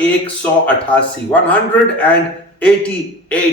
188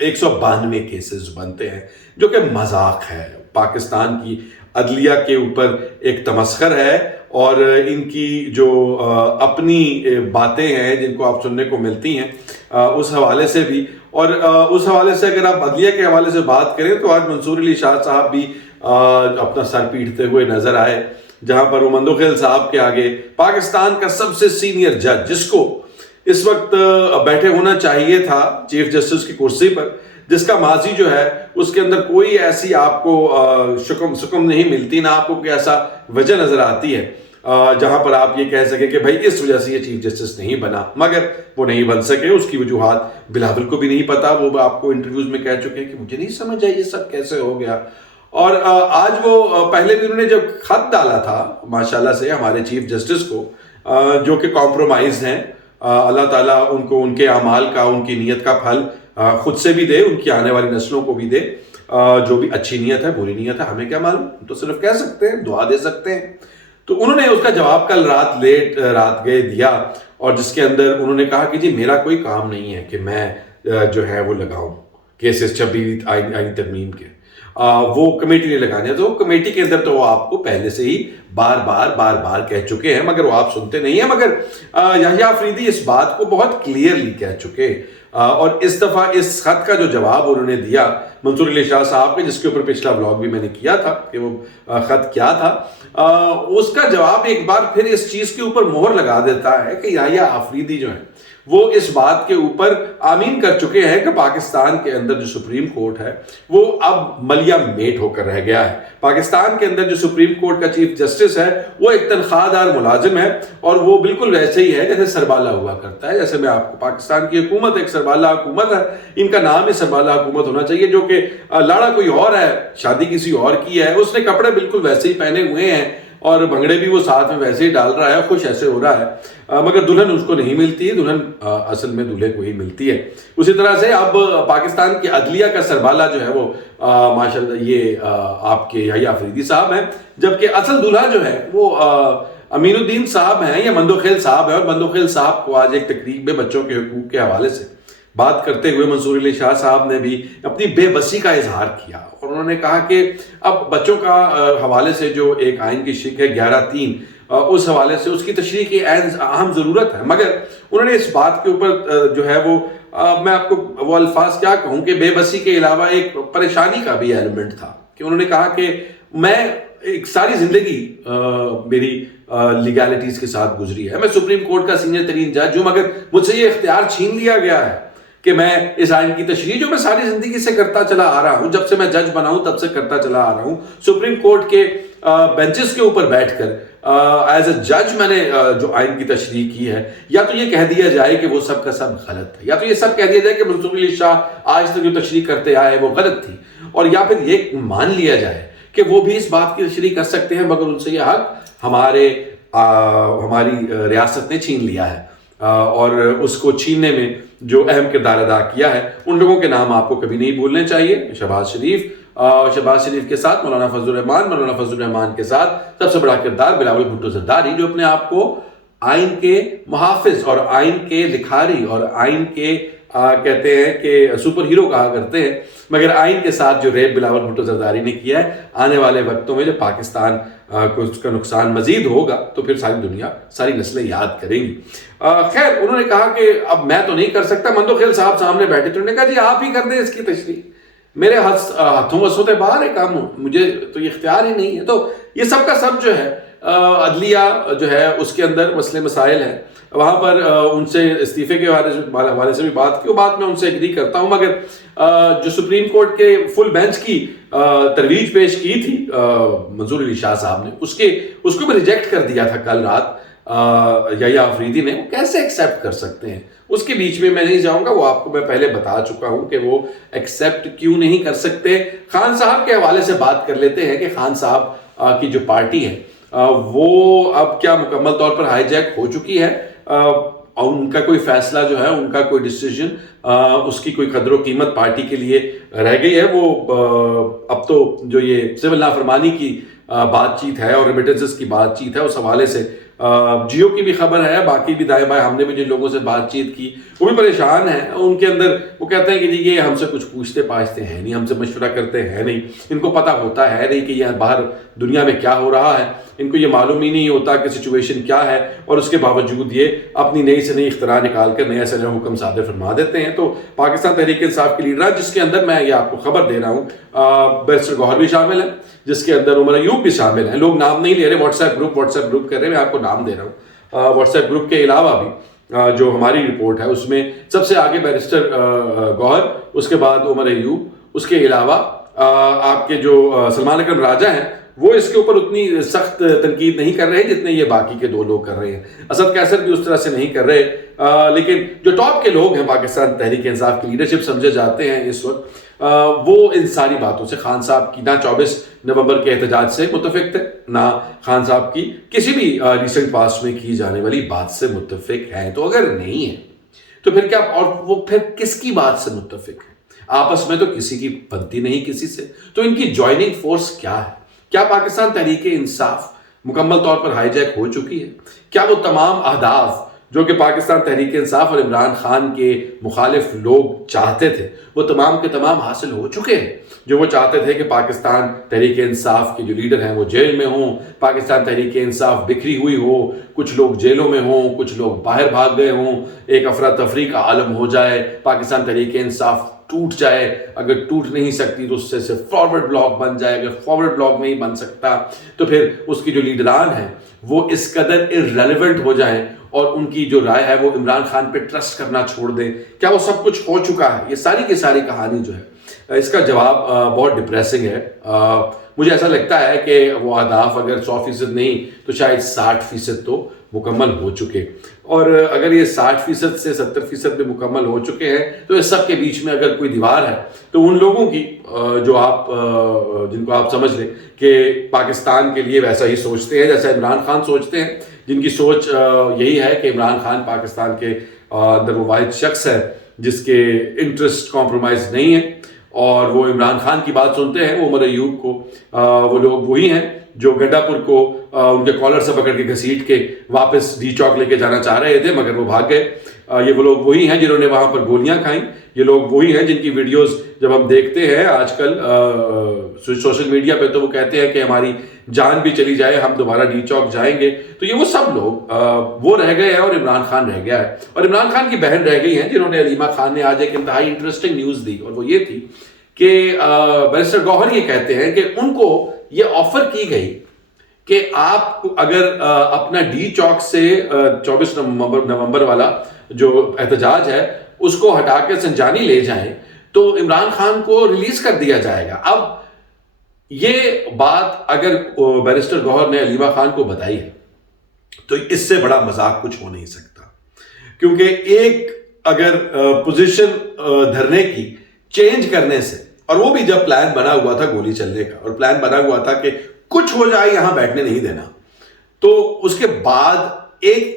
192 cases بنتے ہیں جو کہ مذاق ہے. پاکستان کی عدلیہ کے اوپر ایک تمسخر ہے اور ان کی جو اپنی باتیں ہیں جن کو آپ سننے کو ملتی ہیں اس حوالے سے بھی. اور اس حوالے سے اگر آپ عدلیہ کے حوالے سے بات کریں تو آج منصور علی شاہ صاحب بھی اپنا سر پیٹتے ہوئے نظر آئے, جہاں پر وہ مندوخیل صاحب کے آگے پاکستان کا سب سے سینئر جج, جس کو اس وقت بیٹھے ہونا چاہیے تھا چیف جسٹس کی کرسی پر, جس کا ماضی جو ہے اس کے اندر کوئی ایسی آپ کو شکم نہیں ملتی, نہ آپ کو کوئی ایسا وجہ نظر آتی ہے جہاں پر آپ یہ کہہ سکے کہ بھائی اس وجہ سے یہ چیف جسٹس نہیں بنا. مگر وہ نہیں بن سکے, اس کی وجوہات بلاول کو بھی نہیں پتا, وہ آپ کو انٹرویوز میں کہہ چکے ہیں کہ مجھے نہیں سمجھ آئی یہ سب کیسے ہو گیا. اور آج وہ پہلے بھی انہوں نے جب خط ڈالا تھا ماشاءاللہ سے ہمارے چیف جسٹس کو, جو کہ کمپرومائز ہیں, اللہ تعالیٰ ان کو ان کے اعمال کا, ان کی نیت کا پھل خود سے بھی دے, ان کی آنے والی نسلوں کو بھی دے. جو بھی اچھی نیت ہے بری نیت ہے ہمیں کیا معلوم, تو صرف کہہ سکتے ہیں, دعا دے سکتے ہیں. تو انہوں نے اس کا جواب کل رات گئے دیا, اور جس کے اندر انہوں نے کہا کہ جی میرا کوئی کام نہیں ہے کہ میں جو ہے وہ لگاؤں کیسز 26 آئین ترمیم کے, وہ کمیٹی نے لگانے. تو کمیٹی کے اندر تو وہ آپ کو پہلے سے ہی بار بار کہہ چکے ہیں, مگر وہ آپ سنتے نہیں ہیں. مگر یحییٰ آفریدی اس بات کو بہت کلیئرلی کہہ چکے, اور اس دفعہ اس خط کا جو جواب انہوں نے دیا منصور علی شاہ صاحب کے, جس کے اوپر پچھلا ولاگ بھی میں نے کیا تھا کہ وہ خط کیا تھا, اس کا جواب ایک بار پھر اس چیز کے اوپر مہر لگا دیتا ہے کہ یحییٰ آفریدی جو ہیں وہ اس بات کے اوپر آمین کر چکے ہیں کہ پاکستان کے اندر جو سپریم کورٹ ہے وہ اب ملیا میٹ ہو کر رہ گیا ہے. پاکستان کے اندر جو سپریم کورٹ کا چیف جسٹس ہے وہ ایک تنخواہ دار ملازم ہے, اور وہ بالکل ویسے ہی ہے جیسے سربالہ ہوا کرتا ہے. جیسے میں آپ کو پاکستان کی حکومت ایک سربالہ حکومت ہے, ان کا نام ہی سربالہ حکومت ہونا چاہیے, جو کہ لاڑا کوئی اور ہے, شادی کسی اور کی ہے, اس نے کپڑے بالکل ویسے ہی پہنے ہوئے ہیں اور بھنگڑے بھی وہ ساتھ میں ویسے ہی ڈال رہا ہے, خوش ایسے ہو رہا ہے, مگر دلہن اس کو نہیں ملتی ہے, دلہن اصل میں دلہے کو ہی ملتی ہے. اسی طرح سے اب پاکستان کی عدلیہ کا سربالہ جو ہے وہ ماشاءاللہ یہ آپ کے یحییٰ آفریدی صاحب ہیں, جبکہ اصل دلہا جو ہے وہ امین الدین صاحب ہیں یا مندوخیل صاحب ہیں. اور مندوخیل صاحب کو آج ایک تقریب میں بچوں کے حقوق کے حوالے سے بات کرتے ہوئے منصور علی شاہ صاحب نے بھی اپنی بے بسی کا اظہار کیا, اور انہوں نے کہا کہ اب بچوں کا حوالے سے جو ایک آئین کی شق ہے 11(3), اس حوالے سے اس کی تشریح کی اہم ضرورت ہے. مگر انہوں نے اس بات کے اوپر جو ہے وہ میں آپ کو وہ الفاظ کیا کہوں کہ بے بسی کے علاوہ ایک پریشانی کا بھی ایلیمنٹ تھا, کہ انہوں نے کہا کہ میں ایک ساری زندگی میری لیگیلٹیز کے ساتھ گزری ہے, میں سپریم کورٹ کا سینئر ترین جج ہوں, مگر مجھ سے یہ اختیار چھین لیا گیا ہے کہ میں اس آئین کی تشریح جو میں ساری زندگی سے کرتا چلا آ رہا ہوں, جب سے میں جج بنا ہوں تب سے کرتا چلا آ رہا ہوں, سپریم کورٹ کے بینچز کے اوپر بیٹھ کر ایز اے جج میں نے جو آئین کی تشریح کی ہے, یا تو یہ کہہ دیا جائے کہ وہ سب کا سب غلط ہے, یا تو یہ سب کہہ دیا جائے کہ منصور علی شاہ آج تک جو تشریح کرتے آئے وہ غلط تھی, اور یا پھر یہ مان لیا جائے کہ وہ بھی اس بات کی تشریح کر سکتے ہیں, مگر ان سے یہ حق ہماری ریاست نے چھین لیا ہے. اور اس کو چھیننے میں جو اہم کردار ادا کیا ہے, ان لوگوں کے نام آپ کو کبھی نہیں بھولنے چاہیے. شہباز شریف کے ساتھ مولانا فضل الرحمان کے ساتھ سب سے بڑا کردار بلاول بھٹو زرداری, جو اپنے آپ کو آئین کے محافظ اور آئین کے لکھاری اور آئین کے کہتے ہیں کہ سپر ہیرو کہا کرتے ہیں, مگر آئین کے ساتھ جو ریپ بلاول بھٹو زرداری نے کیا ہے, آنے والے وقتوں میں جب پاکستان کو اس کا نقصان مزید ہوگا تو پھر ساری دنیا ساری نسلیں یاد کریں گی. خیر, انہوں نے کہا کہ اب میں تو نہیں کر سکتا. مندوخیل صاحب سامنے بیٹھے تھے, انہوں نے کہا جی آپ ہی کر دیں اس کی تشریح, میرے ہاتھوں وسوں سے باہر ہے کام, مجھے تو یہ اختیار ہی نہیں ہے. تو یہ سب کا سب جو ہے عدلیہ جو ہے اس کے اندر مسئلے مسائل ہیں. وہاں پر ان سے استعفے کے حوالے سے بھی بات کی, وہ بات میں ان سے ایگری کرتا ہوں, مگر جو سپریم کورٹ کے فل بینچ کی ترویج پیش کی تھی منصور علی شاہ صاحب نے, اس کو بھی ریجیکٹ کر دیا تھا کل رات یحییٰ آفریدی نے. وہ کیسے ایکسیپٹ کر سکتے ہیں, اس کے بیچ میں نہیں جاؤں گا, وہ آپ کو میں پہلے بتا چکا ہوں کہ وہ ایکسیپٹ کیوں نہیں کر سکتے. خان صاحب کے حوالے سے بات کر لیتے ہیں کہ خان صاحب کی جو پارٹی ہے وہ اب کیا مکمل طور پر ہائی جیک ہو چکی ہے, اور ان کا کوئی فیصلہ جو ہے, ان کا کوئی ڈیسیجن, اس کی کوئی قدر و قیمت پارٹی کے لیے رہ گئی ہے. وہ اب تو جو یہ سول نافرمانی کی بات چیت ہے اور ریمیٹنسز کی بات چیت ہے, اس حوالے سے جیو کی بھی خبر ہے، باقی بھی دائیں بائیں ہم نے بھی جن لوگوں سے بات چیت کی وہ بھی پریشان ہیں. ان کے اندر وہ کہتے ہیں کہ جی یہ ہم سے کچھ پوچھتے پاچھتے ہیں نہیں، ہم سے مشورہ کرتے ہیں نہیں، ان کو پتہ ہوتا ہے نہیں کہ یہ باہر دنیا میں کیا ہو رہا ہے، ان کو یہ معلوم ہی نہیں ہوتا کہ سچویشن کیا ہے، اور اس کے باوجود یہ اپنی نئی سے نئی اختراع نکال کر نیا سے نیا حکم صادر فرما دیتے ہیں. تو پاکستان تحریک انصاف کے لیڈر جس کے اندر میں یہ آپ کو خبر دے رہا ہوں بیرسٹر گوہر بھی شامل ہیں، جس کے اندر عمر ایوب بھی شامل ہیں. لوگ نام نہیں لے رہے، واٹس ایپ گروپ کر رہے ہیں، میں آپ کو نام دے رہا ہوں. واٹس ایپ گروپ کے علاوہ بھی جو ہماری رپورٹ ہے اس میں سب سے آگے بیرسٹر گوہر، اس کے بعد عمر ایوب، اس کے علاوہ آپ کے جو سلمان اکرم راجہ ہیں وہ اس کے اوپر اتنی سخت تنقید نہیں کر رہے جتنے یہ باقی کے دو لوگ کر رہے ہیں. اسد قیصر بھی اس طرح سے نہیں کر رہے، لیکن جو ٹاپ کے لوگ ہیں پاکستان تحریک انصاف کی لیڈرشپ سمجھے جاتے ہیں اس وقت، وہ ان ساری باتوں سے خان صاحب کی نہ 24 نومبر کے احتجاج سے متفق تھے، نہ خان صاحب کی کسی بھی ریسنٹ پاسٹ میں کی جانے والی بات سے متفق ہیں. تو اگر نہیں ہے تو پھر کیا، اور وہ پھر کس کی بات سے متفق ہیں؟ آپس میں تو کسی کی بنتی نہیں کسی سے. تو ان کی جوائننگ فورس کیا ہے؟ کیا پاکستان تحریک انصاف مکمل طور پر ہائی جیک ہو چکی ہے؟ کیا وہ تمام اہداف جو کہ پاکستان تحریک انصاف اور عمران خان کے مخالف لوگ چاہتے تھے وہ تمام کے تمام حاصل ہو چکے ہیں؟ جو وہ چاہتے تھے کہ پاکستان تحریک انصاف کے جو لیڈر ہیں وہ جیل میں ہوں، پاکستان تحریک انصاف بکھری ہوئی ہو، کچھ لوگ جیلوں میں ہوں، کچھ لوگ باہر بھاگ گئے ہوں، ایک افراتفری کا عالم ہو جائے، پاکستان تحریک انصاف ٹوٹ جائے، اگر ٹوٹ نہیں سکتی تو اس سے فارورڈ بلاک بن جائے، اگر فارورڈ بلاک نہیں بن سکتا تو پھر اس کی جو لیڈران ہیں وہ اس قدر ارریلیونٹ ہو جائیں اور ان کی جو رائے ہے وہ عمران خان پہ ٹرسٹ کرنا چھوڑ دیں. کیا وہ سب کچھ ہو چکا ہے؟ یہ ساری کی ساری کہانی جو ہے اس کا جواب بہت ڈپریسنگ ہے. مجھے ایسا لگتا ہے کہ وہ اہداف اگر 100% نہیں تو شاید 60% تو مکمل ہو چکے، اور اگر یہ 60% سے 70% بھی مکمل ہو چکے ہیں تو اس سب کے بیچ میں اگر کوئی دیوار ہے تو ان لوگوں کی جو آپ جن کو آپ سمجھ لیں کہ پاکستان کے لیے ویسا ہی سوچتے ہیں جیسا عمران خان سوچتے ہیں، جن کی سوچ یہی ہے کہ عمران خان پاکستان کے اندر وہ واحد شخص ہے جس کے انٹرسٹ کمپرومائز نہیں ہے، اور وہ عمران خان کی بات سنتے ہیں. وہ عمر ایوب کو وہ لوگ وہی ہیں جو گڈا پور کو ان کے کالر سے پکڑ کے گھسیٹ کے واپس ڈی چوک لے کے جانا چاہ رہے تھے مگر وہ بھاگ گئے. یہ وہ لوگ وہی ہیں جنہوں نے وہاں پر گولیاں کھائیں. یہ لوگ وہی ہیں جن کی ویڈیوز جب ہم دیکھتے ہیں آج کل سوشل میڈیا پہ تو وہ کہتے ہیں کہ ہماری جان بھی چلی جائے ہم دوبارہ ڈی چوک جائیں گے. تو یہ وہ سب لوگ وہ رہ گئے ہیں اور عمران خان رہ گیا ہے، اور عمران خان کی بہن رہ گئی ہیں جنہوں نے علیمہ خان نے آج ایک انتہائی انٹرسٹنگ نیوز دی، اور وہ یہ تھی کہ بیرسٹر گوہر یہ کہتے ہیں کہ ان کو یہ آفر کی گئی کہ آپ اگر اپنا ڈی چوک سے 24 نومبر والا جو احتجاج ہے اس کو ہٹا کے سنجانی لے جائیں تو عمران خان کو ریلیز کر دیا جائے گا. اب یہ بات اگر بیرسٹر گوہر نے علیمہ خان کو بتائی ہے تو اس سے بڑا مذاق کچھ ہو نہیں سکتا، کیونکہ ایک اگر پوزیشن دھرنے کی چینج کرنے سے، اور وہ بھی جب پلان بنا ہوا تھا گولی چلنے کا اور پلان بنا ہوا تھا کہ کچھ ہو جائے یہاں بیٹھنے نہیں دینا، تو اس کے بعد ایک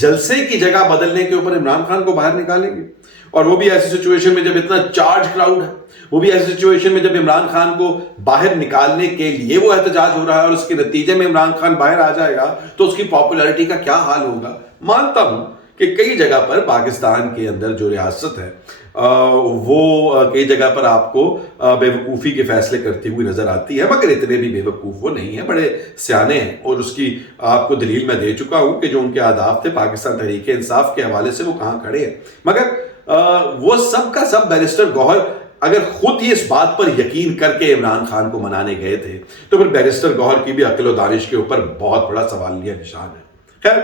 جلسے کی جگہ بدلنے کے اوپر عمران خان کو باہر نکالیں گے، اور وہ بھی ایسی سچویشن میں جب اتنا چارج کراؤڈ ہے، وہ بھی ایسی سچویشن میں جب عمران خان کو باہر نکالنے کے لیے وہ احتجاج ہو رہا ہے اور اس کے نتیجے میں عمران خان باہر آ جائے گا تو اس کی پاپولیرٹی کا کیا حال ہوگا. مانتا ہوں کہ کئی جگہ پر پاکستان کے اندر جو ریاست ہے وہ کئی جگہ پر آپ کو بے وقوفی کے فیصلے کرتی ہوئی نظر آتی ہے، مگر اتنے بھی بے وقوف وہ نہیں ہیں، بڑے سیانے ہیں، اور اس کی آپ کو دلیل میں دے چکا ہوں کہ جو ان کے اہداف تھے پاکستان تحریک انصاف کے حوالے سے وہ کہاں کھڑے ہیں. مگر وہ سب کا سب بیرسٹر گوہر اگر خود ہی اس بات پر یقین کر کے عمران خان کو منانے گئے تھے تو پھر بیرسٹر گوہر کی بھی عقل و دانش کے اوپر بہت بڑا سوالیہ نشان ہے. خیر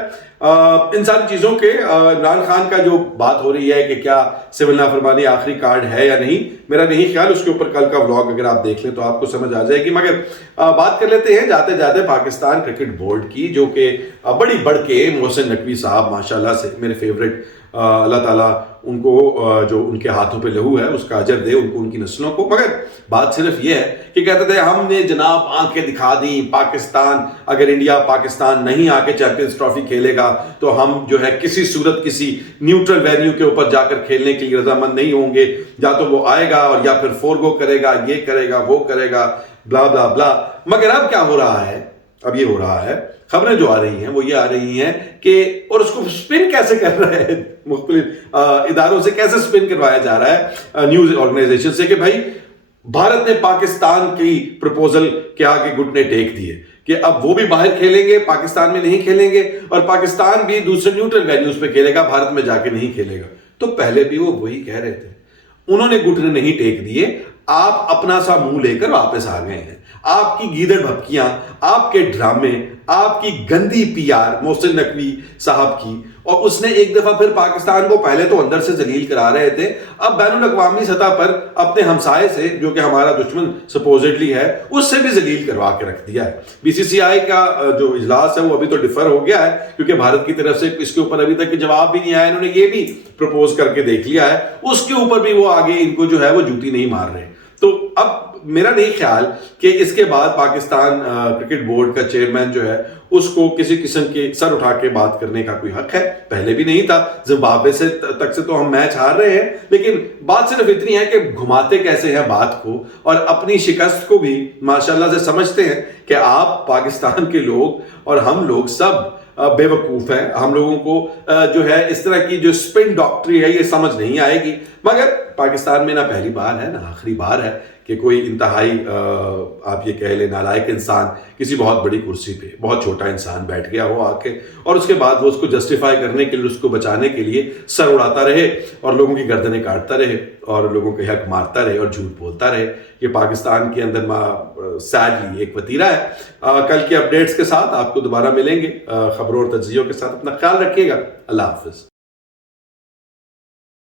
ان ساری چیزوں کے عمران خان کا جو بات ہو رہی ہے کہ کیا سول نافرمانی آخری کارڈ ہے یا نہیں، میرا نہیں خیال. اس کے اوپر کل کا ولاگ اگر آپ دیکھ لیں تو آپ کو سمجھ آ جائے گی. مگر بات کر لیتے ہیں جاتے جاتے پاکستان کرکٹ بورڈ کی، جو کہ بڑی بڑھ کے محسن نقوی صاحب ماشاءاللہ سے میرے فیوریٹ، اللہ تعالیٰ ان کو جو ان کے ہاتھوں پہ لہو ہے اس کا اجر دے ان کو، ان کی نسلوں کو. مگر بات صرف یہ ہے کہ کہتے تھے ہم نے جناب آنکھیں دکھا دی، پاکستان اگر انڈیا پاکستان نہیں آ کے چیمپئنز ٹرافی کھیلے گا تو ہم جو ہے کسی صورت کسی نیوٹرل وینیو کے اوپر جا کر کھیلنے کے لیے رضامند نہیں ہوں گے، یا تو وہ آئے گا اور یا پھر فورگو کرے گا، یہ کرے گا وہ کرے گا، بلا بلا بلا. مگر اب کیا ہو رہا ہے؟ اب یہ ہو رہا ہے، خبریں جو آ رہی ہیں وہ یہ آ رہی ہیں کہ، اور اس کو سپن کیسے کر رہے ہیں مختلف اداروں سے، کیسے سپن کروایا جا رہا ہے نیوز آرگنائزیشن سے کہ بھائی بھارت نے پاکستان کی پروپوزل کے آگے گھٹنے ٹیک دیے کہ اب وہ بھی باہر کھیلیں گے، پاکستان میں نہیں کھیلیں گے، اور پاکستان بھی دوسرے نیوٹرل وینیوز پہ کھیلے گا، بھارت میں جا کے نہیں کھیلے گا۔ تو پہلے بھی وہ وہی کہہ رہے تھے، انہوں نے گھٹنے نہیں ٹیک دیے، آپ اپنا سا منہ لے کر واپس آ گئے ہیں۔ آپ کی گیدڑ بھپکیاں، آپ کے ڈرامے، آپ کی گندی پی آر محسن نقوی صاحب کی، اور اس نے ایک دفعہ پھر پاکستان کو پہلے تو اندر سے ذلیل کرا رہے تھے، اب بین الاقوامی سطح پر اپنے ہمسائے سے جو کہ ہمارا دشمن سپوزڈلی ہے اس سے بھی ذلیل کروا کے رکھ دیا ہے۔ بی سی سی آئی کا جو اجلاس ہے وہ ابھی تو ڈیفر ہو گیا ہے کیونکہ بھارت کی طرف سے اس کے اوپر ابھی تک جواب بھی نہیں آیا، انہوں نے یہ بھی پروپوز کر کے دیکھ لیا ہے، اس کے اوپر بھی وہ آگے ان کو جو ہے وہ جوتی نہیں مار رہے۔ تو اب میرا نہیں خیال کہ اس کے بعد پاکستان کرکٹ بورڈ کا چیئرمین جو ہے اس کو کسی قسم کے سر اٹھا کے بات کرنے کا کوئی حق ہے، پہلے بھی نہیں تھا، زمبابوے سے تک سے تو ہم میچ ہار رہے ہیں، لیکن بات صرف اتنی ہے کہ گھماتے کیسے ہیں بات کو، اور اپنی شکست کو بھی ماشاءاللہ سے سمجھتے ہیں کہ آپ پاکستان کے لوگ اور ہم لوگ سب بے وقوف ہیں، ہم لوگوں کو جو ہے اس طرح کی جو سپن ڈاکٹری ہے یہ سمجھ نہیں آئے گی۔ مگر پاکستان میں نہ پہلی بار ہے نہ آخری بار ہے کہ کوئی انتہائی آپ یہ کہہ لیں نالائق انسان کسی بہت بڑی کرسی پہ، بہت چھوٹا انسان بیٹھ گیا ہو آ کے، اور اس کے بعد وہ اس کو جسٹیفائی کرنے کے لیے، اس کو بچانے کے لیے سر اڑاتا رہے اور لوگوں کی گردنیں کاٹتا رہے اور لوگوں کے حق مارتا رہے اور جھوٹ بولتا رہے۔ یہ پاکستان کے اندر سیڈلی ایک وتیرہ ہے۔ کل کے اپڈیٹس کے ساتھ آپ کو دوبارہ ملیں گے، خبروں اور تجزیوں کے ساتھ۔ اپنا خیال رکھیے گا، اللہ حافظ۔